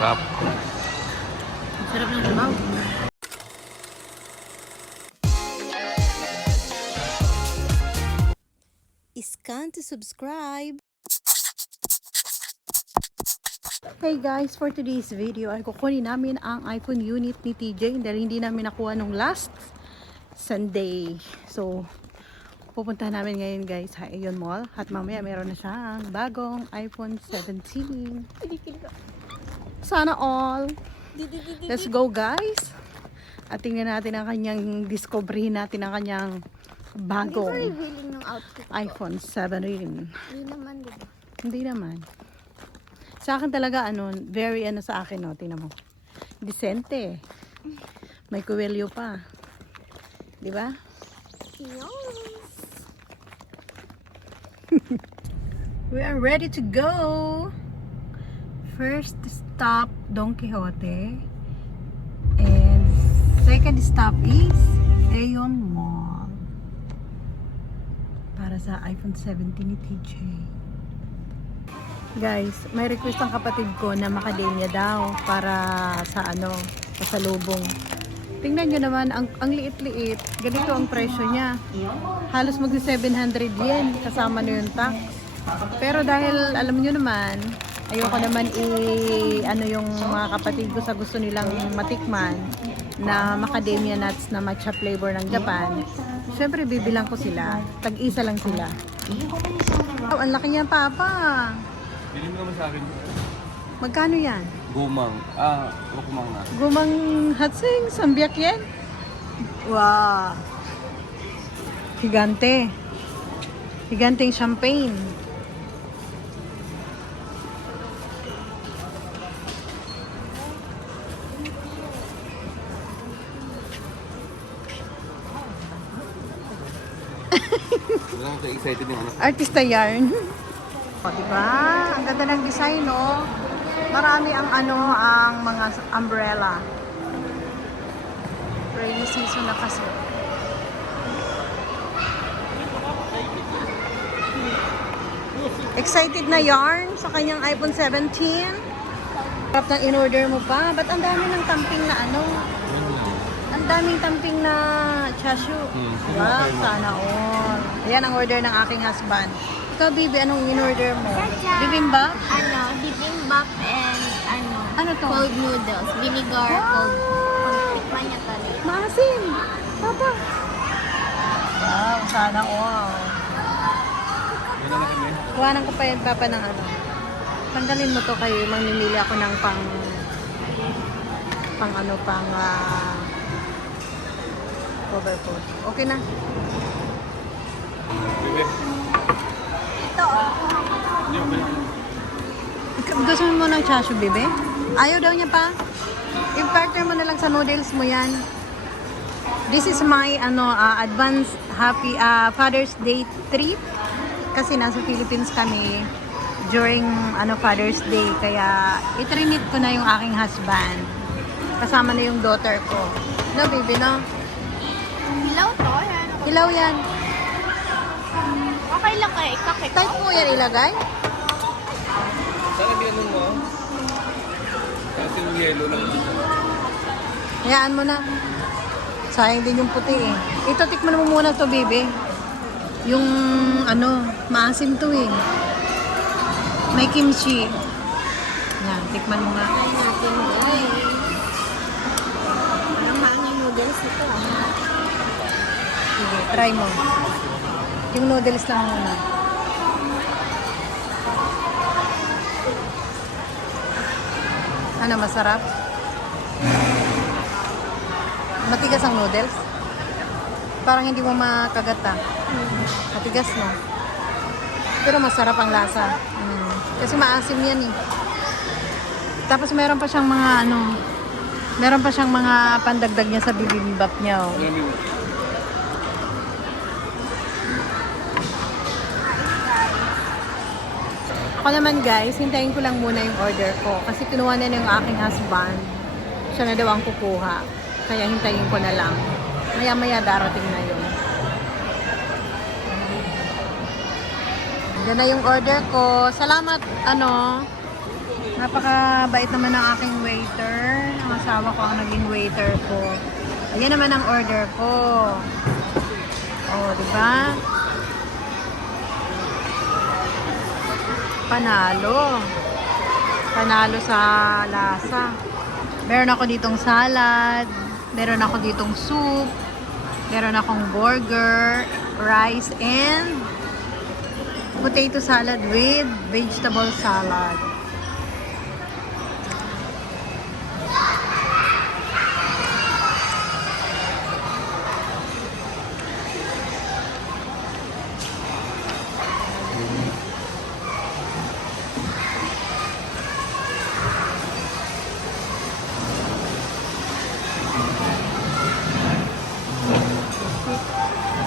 Sarap. Sarap ng sabaw. Scan to subscribe. Hey guys, for today's video ay kukunin namin ang iPhone unit ni TJ dahil hindi namin nakuha nung last Sunday. So, pupunta namin ngayon guys sa Aeon Mall at mamaya meron na siyang bagong iPhone 17. Sana all. Let's go guys. At tingnan natin ang kanyang, discovery natin ang kanyang bagong Revealing ng outfit. iPhone 17. Hindi naman, diba? Hindi naman. Sa akin talaga, very sa akin, no? Tingnan mo. Decente. May kuwelyo pa. Di ba? Yes. We are ready to go. First stop, Don Quixote. And second stop is Aeon Mall. Para sa iPhone 17 ni TJ. Guys, may request ang kapatid ko na macadamia daw para sa pasalubong. Tingnan nyo naman, ang liit-liit. Ganito ang presyo niya. Halos magsi 700 yen kasama na yung tax. Pero dahil alam nyo naman, ayoko naman yung mga kapatid ko sa gusto nilang matikman na macadamia nuts na matcha flavor ng Japan. Syempre bibilang ko sila. Tag-isa lang sila. Oh, ang laki niya, Papa. Bili mo naman sa akin. Magkano yan? Gumang. Kumang na. Gumang hatsing, sambiak yen. Wow. Higante. Higanteng champagne. Wala ko excited yung anak. Artista yarn. O, diba? Ang ganda ng design, no? Marami ang ang mga umbrella. Rainy season na kasi. Excited na yarn sa kanyang iPhone 17. Harap ng in-order mo pa. Ba't ang dami ng tamping na Ang daming tamping na chashu. Wow, sana all. Ayan ang order ng aking husband. Ikaw, Bibi, anong in-order mo? Bibimbap? Bibimbap and Ano to? cold noodles. Vinegar, cold. Pagtikman niya talaga. Maasim! Papa! Wow, sana all. Wala na kami. Kuhanan ko pa yan, Papa, ng tanggalin mo to kayo. Mamimili ako ng pang cover coat. Okay na. Bebe. Ito, Gusto mo ng chashu, Bibi? Ayaw daw niya pa. I-partner mo na lang sa noodles mo yan. This is my advance happy Father's Day trip. Kasi nasa Philippines kami during Father's Day. Kaya itrinit ko na yung aking husband. Kasama na yung daughter ko. No, Bibi, no? hilaw to. Yan. Ilaw yan. Okay lang kaya ikakit. Type mo yan ilagay. Sana ganun mo. Kasi yung yellow lang. Hayaan mo na. Sayang din yung puti eh. Ito, tikman mo muna to, Bibi. Yung maasim to eh. May kimchi. Yan, tikman mo nga. Try natin, guys. Parang hanging noodles ito. Sige, try mo. Yung noodles lang muna. Ano, masarap? Matigas ang noodles? Parang hindi mo makagata. Matigas, no? Pero masarap ang lasa. Kasi maasim yan eh. Tapos meron pa siyang mga pandagdag niya sa bibimbap niya. Oh. Ako naman guys, hintayin ko lang muna yung order ko. Kasi kinuha na yung aking husband. Siya na daw ang kukuha. Kaya hintayin ko na lang. Maya-maya darating na yun. Yan na yung order ko. Salamat, Napakabait naman ng aking waiter. Ang asawa ko ang naging waiter ko. Ayan naman ang order ko. Oh, di ba? Panalo. Panalo sa lasa. Meron ako ditong salad. Meron ako ditong soup. Meron akong burger, rice, and potato salad with vegetable salad.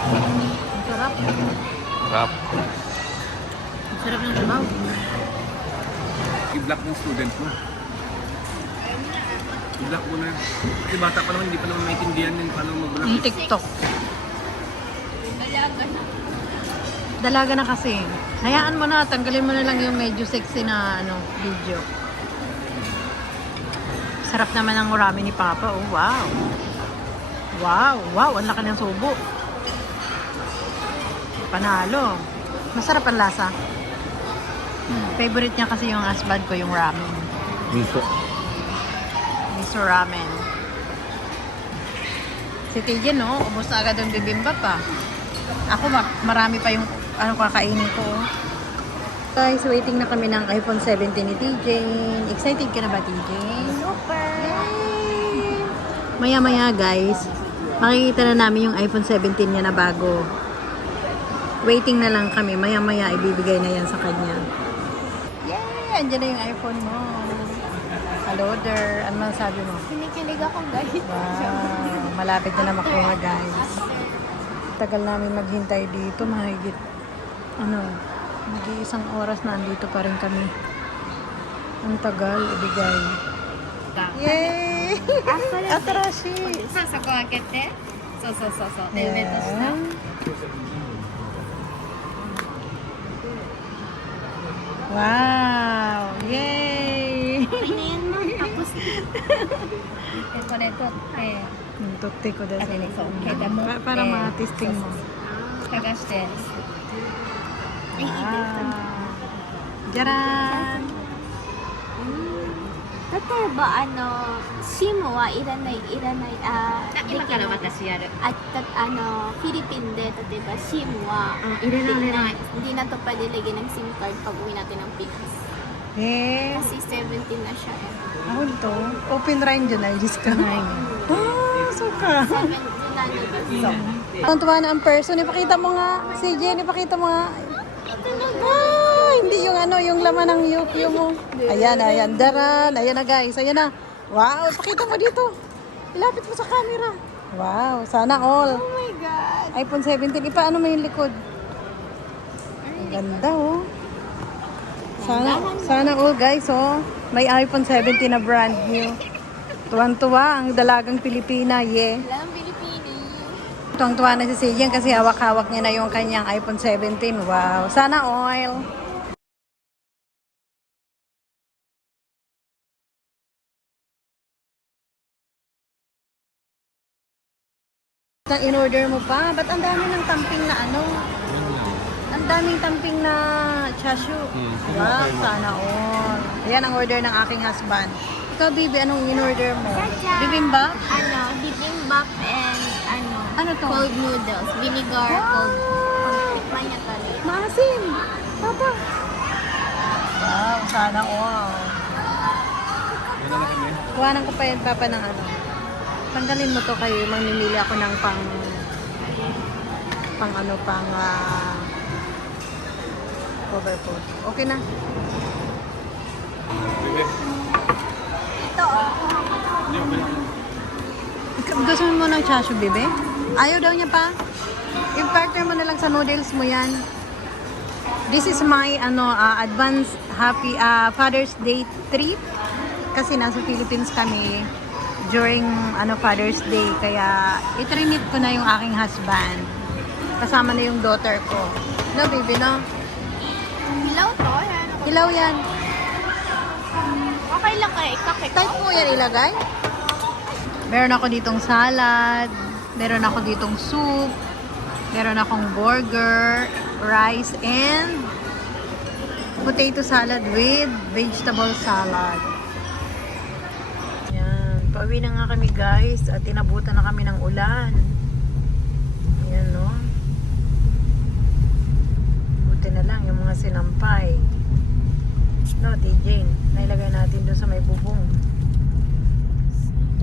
Ang sarap. Rap. Ang sarap ng sabaw. I-block ng student mo. I-block mo na. Kasi bata pa naman, hindi pa naman maintindihan din paano mag-block. Ang TikTok. Dalaga na kasi. Hayaan mo na, tanggalin mo na lang yung medyo sexy na video. Sarap naman ang ramen ni Papa. Oh, wow. Wow, wow, ang laki ng subo. Panalo. Masarap ang lasa. Favorite niya kasi yung husband ko, yung ramen. Miso. Miso ramen. Si TJ, no? Ubus na agad ang bibimbap pa. Ako, marami pa yung kakainin ko. Guys, waiting na kami ng iPhone 17 ni TJ. Excited ka na ba, TJ? Super! Yay! Maya-maya, guys, makikita na namin yung iPhone 17 niya na bago. Waiting na lang kami. Maya-maya, ibibigay na yan sa kanya. Yay! Andiyan na yung iPhone mo. Hello there. Ano man sabi mo? Kinikilig ako, guys. Wow, malapit na na makuha, guys. Tagal namin maghintay dito, mahigit mag-iisang oras na andito pa rin kami. Ang tagal, ibigay. Yay! Atarashi! さあ、そこ開けて。そうそうそうそう。で、 Yeah. 上と下。 Wow! Yay! これのtaposこれ取って Tutti ko dahil Ate, so, kita mo. para ma-testing mo. 剥がして Wow! Jaran! 例えばSIM はいらない今から私やるフィリピンで例えば SIM は入れないhindi na to pwede lagyan ng SIM card pag uwi natin ng Pinas Eh, kasi 17 na siya ako to. Open rin dyan ay Diyos ka. Ah, suka. 17 na nito Ang tuwa na ang person. Ipakita mo nga. Si Jen, ipakita mo nga. Hindi yung yung laman ng UQ mo. Ayan, ayan. Daran. Ayan na guys. Ayan na. Wow, ipakita mo dito. Ilapit mo sa camera. Wow, sana all. oh my god iPhone 17. Ipaano mo yung likod? Ang ganda oh. Sana all guys oh. May iPhone 17 na brand new. Tuwang-tuwa ang dalagang Pilipina. Yeah. lang Pilipini Tuwang-tuwa na si Sijan kasi hawak-hawak niya na yung kanyang iPhone 17. Wow. Sana all. Ang in-order mo pa? Ba't ang dami ng tamping na Ang daming tamping na chashu. Wow, sana all. Ayan ang order ng aking husband. Ikaw, Bibi, anong in-order mo? Chacha! Bibimbap? bibimbap and Ano to? cold noodles vinegar cold tikman niya talaga Maasim! Papa! Wow, sana all. Wala na kami. Kuhanan ko pa yan, Papa, ng Tanggalin mo to kayo. Mamimili ako ng pang cover po. Okay na. Bebe. ito Hindi mo ba Gusto mo ng chashu, Bebe? Ayaw daw niya pa. Yung partner mo na lang sa noodles mo yan. This is my advance happy Father's Day trip. Kasi nasa Philippines kami during Father's Day. Kaya itrinit ko na yung aking husband. Kasama na yung daughter ko. No, baby, no? hilaw to Hilaw yan. Okay lang kaya ikakit. Type mo yan ilagay. Meron ako ditong salad. Meron ako ditong soup. Meron akong burger, rice, and potato salad with vegetable salad. Yan. Pauwi na nga kami guys at tinabutan na kami ng ulan. Yan no. Buti na lang yung mga sinampay. No, Jane, nailagay natin doon sa may bubong.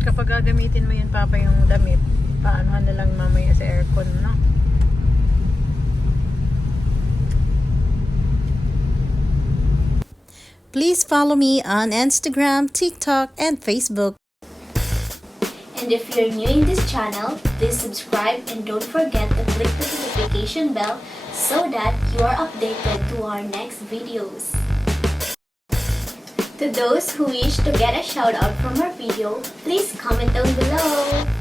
Kapag gagamitin mo yun, Papa, yung damit, paanohan na lang mamaya sa aircon, no? Please follow me on Instagram, TikTok, and Facebook. And if you're new in this channel, please subscribe and don't forget to click the notification bell so that you are updated to our next videos. To those who wish to get a shout out from our video, please comment down below.